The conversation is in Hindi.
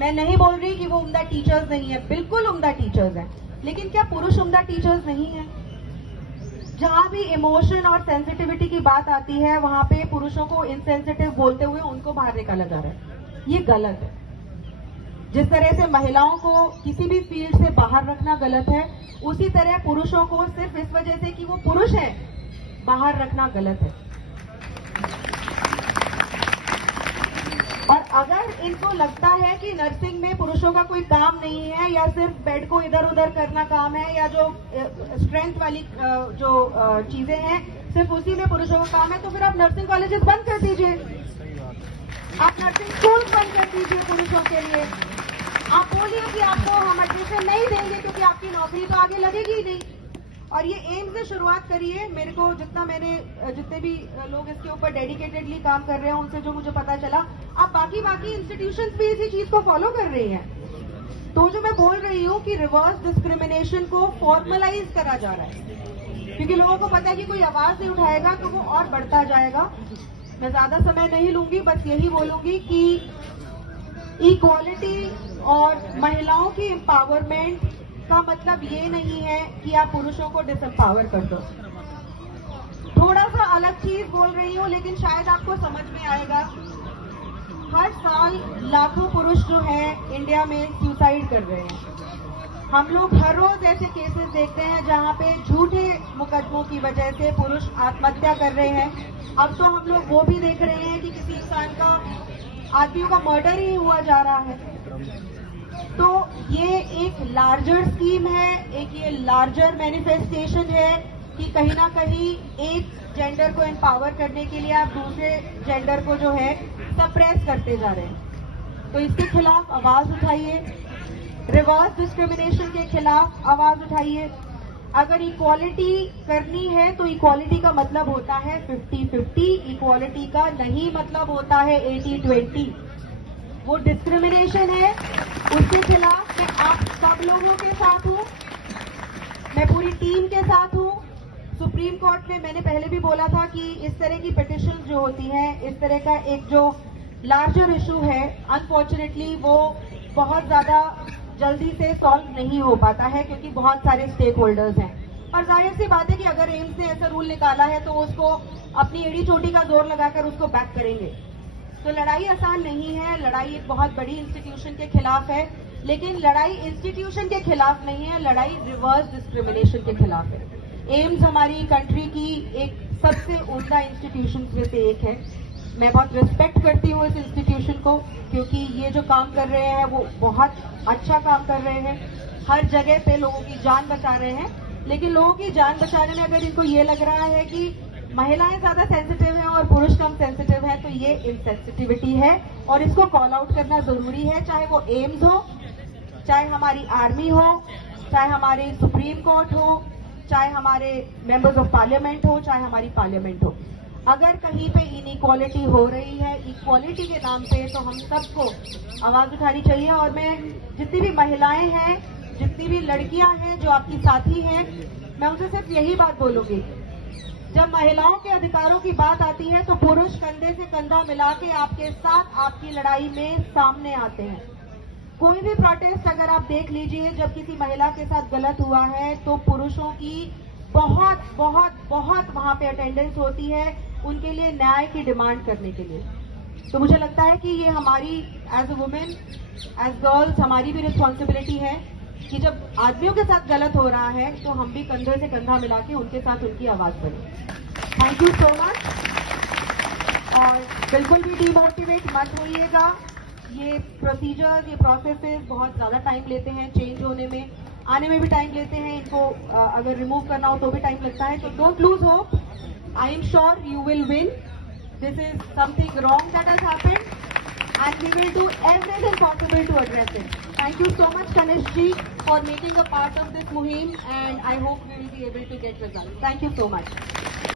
मैं नहीं बोल रही कि वो उम्दा टीचर्स नहीं है, बिल्कुल उम्दा टीचर्स हैं, लेकिन क्या पुरुष उम्दा टीचर्स नहीं है? जहां भी इमोशन और सेंसिटिविटी की बात आती है वहां पे पुरुषों को इनसेंसिटिव बोलते हुए उनको बाहर निकाला जा रहा है। ये गलत है। जिस तरह से महिलाओं को किसी भी फील्ड से बाहर रखना गलत है, उसी तरह पुरुषों को सिर्फ इस वजह से कि वो पुरुष है बाहर रखना गलत है। और अगर इनको लगता है कि नर्सिंग में पुरुषों का कोई काम नहीं है या सिर्फ बेड को इधर उधर करना काम है या जो स्ट्रेंथ वाली जो चीजें हैं सिर्फ उसी में पुरुषों का काम है, तो फिर आप नर्सिंग कॉलेजेस बंद कर दीजिए, आप नर्सिंग स्कूल बंद कर दीजिए पुरुषों के लिए। आप बोलिए कि आपको हम एडमिशन नहीं देंगे क्योंकि आपकी नौकरी तो आगे लगेगी ही नहीं। और ये एम्स से शुरुआत करिए। मेरे को जितने भी लोग इसके ऊपर डेडिकेटेडली काम कर रहे हैं उनसे जो मुझे पता चला, आप बाकी इंस्टीट्यूशंस भी इसी चीज को फॉलो कर रही हैं। तो जो मैं बोल रही हूँ कि रिवर्स डिस्क्रिमिनेशन को फॉर्मलाइज करा जा रहा है, क्योंकि लोगों को पता है कि कोई आवाज नहीं उठाएगा तो वो और बढ़ता जाएगा। मैं ज्यादा समय नहीं लूंगी, बस यही बोलूंगी कि इक्वालिटी और महिलाओं की एम्पावरमेंट का मतलब ये नहीं है कि आप पुरुषों को डिसएम्पावर कर दो। थोड़ा सा अलग चीज बोल रही हूँ लेकिन शायद आपको समझ में आएगा। हर साल लाखों पुरुष जो है इंडिया में सुसाइड कर रहे हैं। हम लोग हर रोज ऐसे केसेस देखते हैं जहाँ पे झूठे मुकदमों की वजह से पुरुष आत्महत्या कर रहे हैं। अब तो हम लोग वो भी देख रहे हैं कि किसी इंसान का, आदमियों का मर्डर ही हुआ जा रहा है। तो ये एक लार्जर स्कीम है, एक ये लार्जर मैनिफेस्टेशन है कि कहीं ना कहीं एक जेंडर को एम्पावर करने के लिए आप दूसरे जेंडर को जो है सप्रेस करते जा रहे हैं। तो इसके खिलाफ आवाज उठाइए, रिवर्स डिस्क्रिमिनेशन के खिलाफ आवाज उठाइए। अगर इक्वालिटी करनी है तो इक्वालिटी का मतलब होता है 50-50, इक्वालिटी का नहीं मतलब होता है 80-20। वो डिस्क्रिमिनेशन है, उसके खिलाफ मैं आप सब लोगों के साथ हूँ, मैं पूरी टीम के साथ हूँ। सुप्रीम कोर्ट में मैंने पहले भी बोला था कि इस तरह की पिटिशन जो होती हैं, इस तरह का एक जो लार्जर इशू है, अनफॉर्चुनेटली वो बहुत ज्यादा जल्दी से सॉल्व नहीं हो पाता है क्योंकि बहुत सारे स्टेक होल्डर्स हैं। और जाहिर सी बात है कि अगर एम्स ने ऐसा रूल निकाला है तो उसको अपनी एड़ी चोटी का जोर लगाकर उसको बैक करेंगे। तो लड़ाई आसान नहीं है, लड़ाई एक बहुत बड़ी इंस्टीट्यूशन के खिलाफ है, लेकिन लड़ाई इंस्टीट्यूशन के खिलाफ नहीं है, लड़ाई रिवर्स डिस्क्रिमिनेशन के खिलाफ है। एम्स हमारी कंट्री की एक सबसे उम्दा इंस्टीट्यूशन में से एक है। मैं बहुत रिस्पेक्ट करती हूँ इस इंस्टीट्यूशन को क्योंकि ये जो काम कर रहे हैं वो बहुत अच्छा काम कर रहे हैं। हर जगह पे लोगों की जान बचा रहे हैं, लेकिन लोगों की जान बचाने में अगर इनको ये लग रहा है कि महिलाएं ज्यादा सेंसिटिव हैं और पुरुष कम सेंसिटिव हैं, तो ये इनसेंसिटिविटी है और इसको कॉल आउट करना जरूरी है। चाहे वो एम्स हो, चाहे हमारी आर्मी हो, चाहे हमारी सुप्रीम कोर्ट हो, चाहे हमारे मेंबर्स ऑफ पार्लियामेंट हो, चाहे हमारी पार्लियामेंट हो। अगर कहीं पे इनइक्वालिटी हो रही है इक्वालिटी के नाम पे, तो हम सबको आवाज उठानी चाहिए। और मैं जितनी भी महिलाएं हैं, जितनी भी लड़कियां हैं जो आपकी साथी हैं, मैं उनसे सिर्फ यही बात बोलूंगी, जब महिलाओं के अधिकारों की बात आती है तो पुरुष कंधे से कंधा मिला के आपके साथ आपकी लड़ाई में सामने आते हैं। कोई भी प्रोटेस्ट अगर आप देख लीजिए, जब किसी महिला के साथ गलत हुआ है तो पुरुषों की बहुत बहुत बहुत वहां पे अटेंडेंस होती है उनके लिए न्याय की डिमांड करने के लिए। तो मुझे लगता है कि ये हमारी as a women, as girls, हमारी भी रिस्पॉन्सिबिलिटी है कि जब आदमियों के साथ गलत हो रहा है तो हम भी कंधे से कंधा मिला के उनके साथ उनकी आवाज बने। Thank you so much. और बिल्कुल भी डिमोटिवेट मत होइएगा। ये प्रोसीजर, ये प्रोसेसेस बहुत ज्यादा टाइम लेते हैं, चेंज होने में, आने में भी टाइम लेते हैं। इनको अगर रिमूव करना हो तो भी टाइम लगता है। तो don't lose hope, I am sure you will win. This is something wrong that has happened and we will do everything possible to address it. Thank you so much, Kanish ji, for making a part of this muhim, and I hope we will be able to get results. Thank you so much.